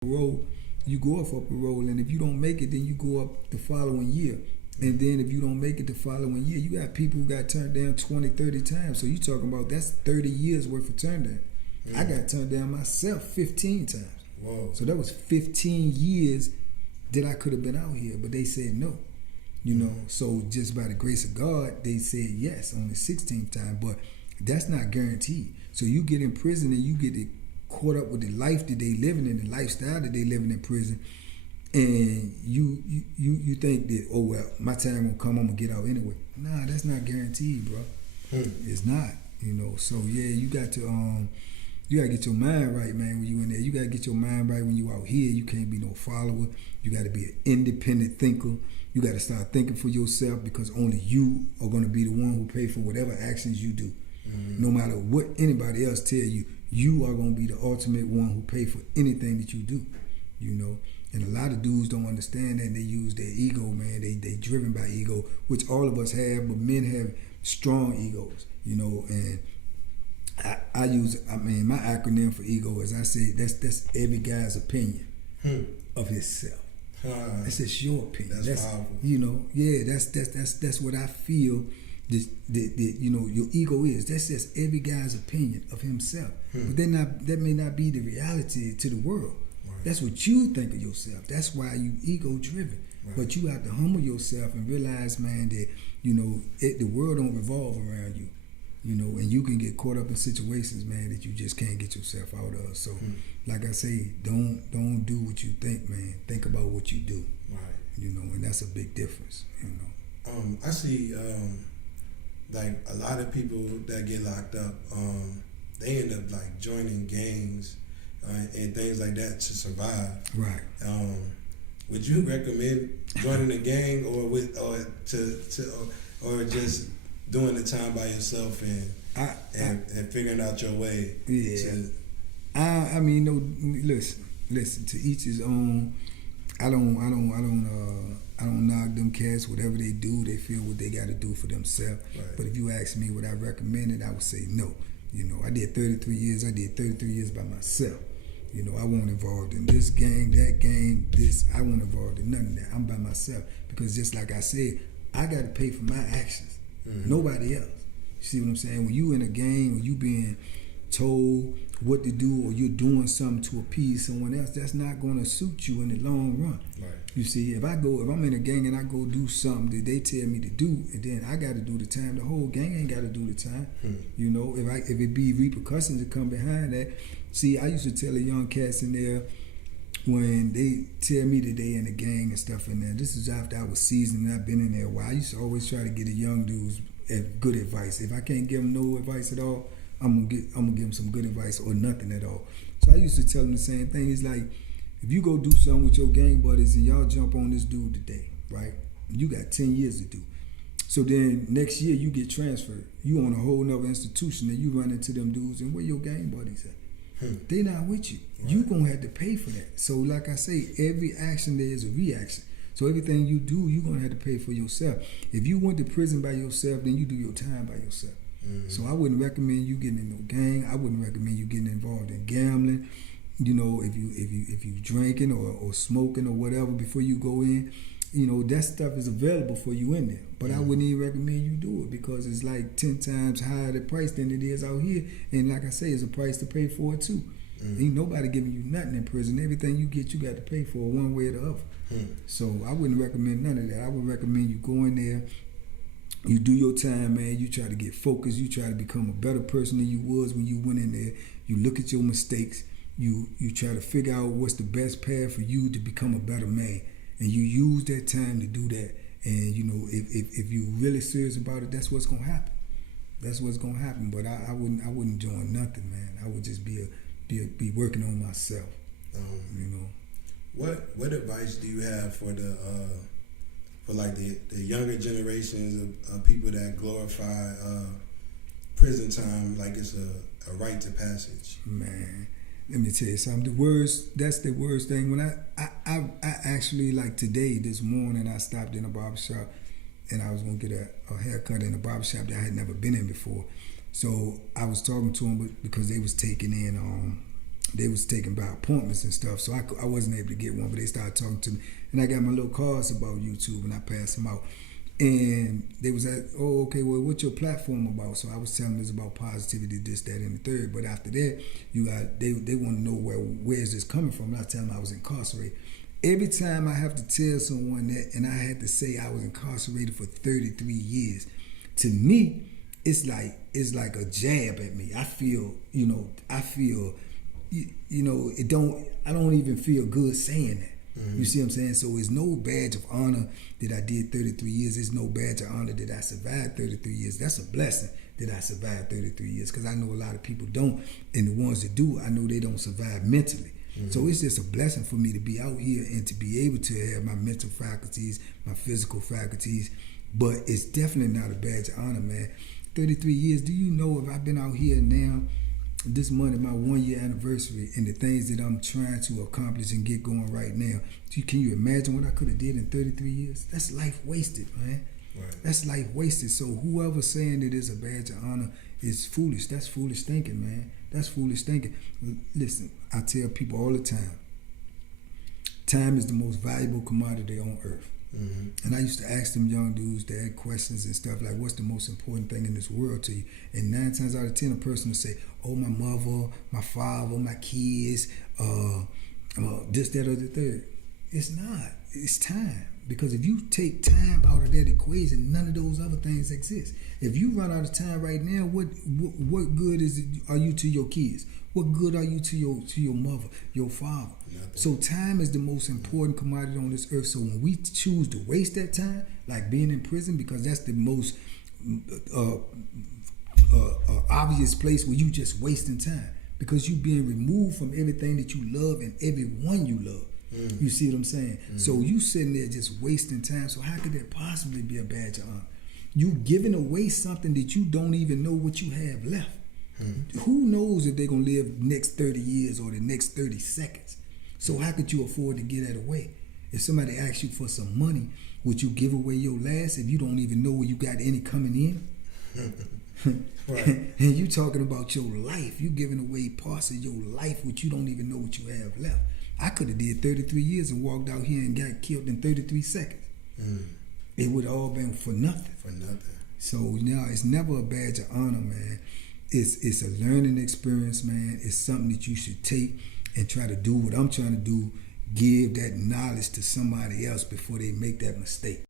parole, you go up for parole, and if you don't make it, then you go up the following year. And then if you don't make it the following year, you got people who got turned down 20, 30 times. So you talking about that's 30 years worth of turn down. I got turned down myself 15 times. Whoa. So that was 15 years that I could have been out here, but they said no. You know, so just by the grace of God, they said yes on the 16th time, but that's not guaranteed. So you get in prison and you get caught up with the life that they living in, the lifestyle that they living in prison, and you think that, oh well, my time will come, I'm gonna get out anyway. Nah, that's not guaranteed, bro. It's not. You know, so yeah, you got to get your mind right, man, when you in there. You gotta get your mind right when you out here. You can't be no follower. You gotta be an independent thinker. You gotta start thinking for yourself, because only you are gonna be the one who pay for whatever actions you do. No matter what anybody else tell you, you are gonna be the ultimate one who pay for anything that you do. You know, and a lot of dudes don't understand that, and they use their ego, man. They driven by ego, which all of us have, but men have strong egos. You know, and I mean, my acronym for ego is, I say that's every guy's opinion of himself. That's just your opinion. That's powerful. You know, yeah, that's what I feel. That you know, your ego is. That's just every guy's opinion of himself. But that may not be the reality to the world. Right. That's what you think of yourself. That's why you ego driven. Right. But you have to humble yourself and realize, man, that you know the world don't revolve around you. You know, and you can get caught up in situations, man, that you just can't get yourself out of. So, like I say, don't do what you think, man. Think about what you do. Right. You know, and that's a big difference. You know. I see, like a lot of people that get locked up, they end up like joining gangs and things like that to survive. Right. Would you recommend joining a gang, or just doing the time by yourself and figuring out your way? Yeah. I mean, no. Listen. To each his own. I don't knock them cats. Whatever they do, they feel what they got to do for themselves. Right. But if you ask me what I recommended, I would say no. You know, I did 33 years. I did 33 years by myself. You know, I wasn't involved in this gang, that gang, this. I wasn't involved in none of that. I'm by myself, because just like I said, I got to pay for my actions. Nobody else. You see what I'm saying? When you in a gang, or you being told what to do, or you're doing something to appease someone else, that's not going to suit you in the long run. Right. You see, if I'm in a gang and I go do something that they tell me to do, and then I got to do the time, the whole gang ain't got to do the time. You know, if it be repercussions that come behind that. See, I used to tell the young cats in there, when they tell me that they in the gang and stuff in there, this is after I was seasoned and I've been in there a while. I used to always try to get the young dudes good advice. If I can't give them no advice at all, I'm gonna give them some good advice, or nothing at all. So I used to tell them the same thing. It's like, if you go do something with your gang buddies and y'all jump on this dude today, right? You got 10 years to do. So then next year you get transferred. You on a whole nother institution, and you run into them dudes, and where your gang buddies at? They not with you. Right. You gonna have to pay for that. So like I say, every action there is a reaction. So everything you do, you're gonna have to pay for yourself. If you went to prison by yourself, then you do your time by yourself. So I wouldn't recommend you getting in no gang. I wouldn't recommend you getting involved in gambling. You know, if you drinking or smoking or whatever before you go in, you know, that stuff is available for you in there. But I wouldn't even recommend you do it, because it's like 10 times higher the price than it is out here. And like I say, it's a price to pay for it too. Ain't nobody giving you nothing in prison. Everything you get, you got to pay for one way or the other. So I wouldn't recommend none of that. I would recommend you go in there, you do your time, man. You try to get focused. You try to become a better person than you was when you went in there. You look at your mistakes. You try to figure out what's the best path for you to become a better man. And you use that time to do that. And, you know, if you're really serious about it, that's what's going to happen. That's what's going to happen. But I wouldn't join nothing, man. I would just be working on myself, you know. What advice do you have for the younger generations of people that glorify prison time like it's a rite to passage? Man, let me tell you something. That's the worst thing. When I actually, like today, this morning, I stopped in a barbershop, and I was going to get a haircut in a barbershop that I had never been in before. So I was talking to them because they was taking in they was taken by appointments and stuff, so I wasn't able to get one, but they started talking to me, and I got my little cards about YouTube, and I passed them out. And they was like, oh, okay, well, what's your platform about? So I was telling them it's about positivity, this, that, and the third. But after that, they want to know where is this coming from. And I tell them I was incarcerated. Every time I have to tell someone that, and I had to say I was incarcerated for 33 years, to me, it's like a jab at me. I feel, I don't even feel good saying that. Mm-hmm. You see what I'm saying? So it's no badge of honor that I did 33 years. It's no badge of honor that I survived 33 years. That's a blessing that I survived 33 years, because I know a lot of people don't, and the ones that do, I know they don't survive mentally. Mm-hmm. So it's just a blessing for me to be out here and to be able to have my mental faculties, my physical faculties, but it's definitely not a badge of honor, man. 33 years, do you know if I've been out here now, this month is my 1 year anniversary, and the things that I'm trying to accomplish and get going right now. Can you imagine what I could have did in 33 years? That's life wasted, man. Right. That's life wasted. So whoever's saying it is a badge of honor is foolish. That's foolish thinking, man. That's foolish thinking. Listen, I tell people all the time, time is the most valuable commodity on earth. Mm-hmm. And I used to ask them young dudes that had questions and stuff like, what's the most important thing in this world to you? And 9 times out of 10, a person will say, oh, my mother, my father, my kids, this, that, or the third. It's not. It's time. Because if you take time out of that equation, none of those other things exist. If you run out of time right now, what good are you to your kids? What good are you to your mother, your father? Nothing. So time is the most important commodity on this earth. So when we choose to waste that time, like being in prison, because that's the most obvious place where you just wasting time, because you being removed from everything that you love and everyone you love. Mm. You see what I'm saying? Mm. So you sitting there just wasting time. So how could that possibly be a badge of honor? You giving away something that you don't even know what you have left. Who knows if they're going to live next 30 years or the next 30 seconds? So how could you afford to give that away? If somebody asks you for some money, would you give away your last if you don't even know where you got any coming in? Right. And you talking about your life. You giving away parts of your life which you don't even know what you have left. I could have did 33 years and walked out here and got killed in 33 seconds. Mm. It would have all been for nothing. For nothing. So now it's never a badge of honor, man. It's a learning experience, man. It's something that you should take and try to do what I'm trying to do, give that knowledge to somebody else before they make that mistake.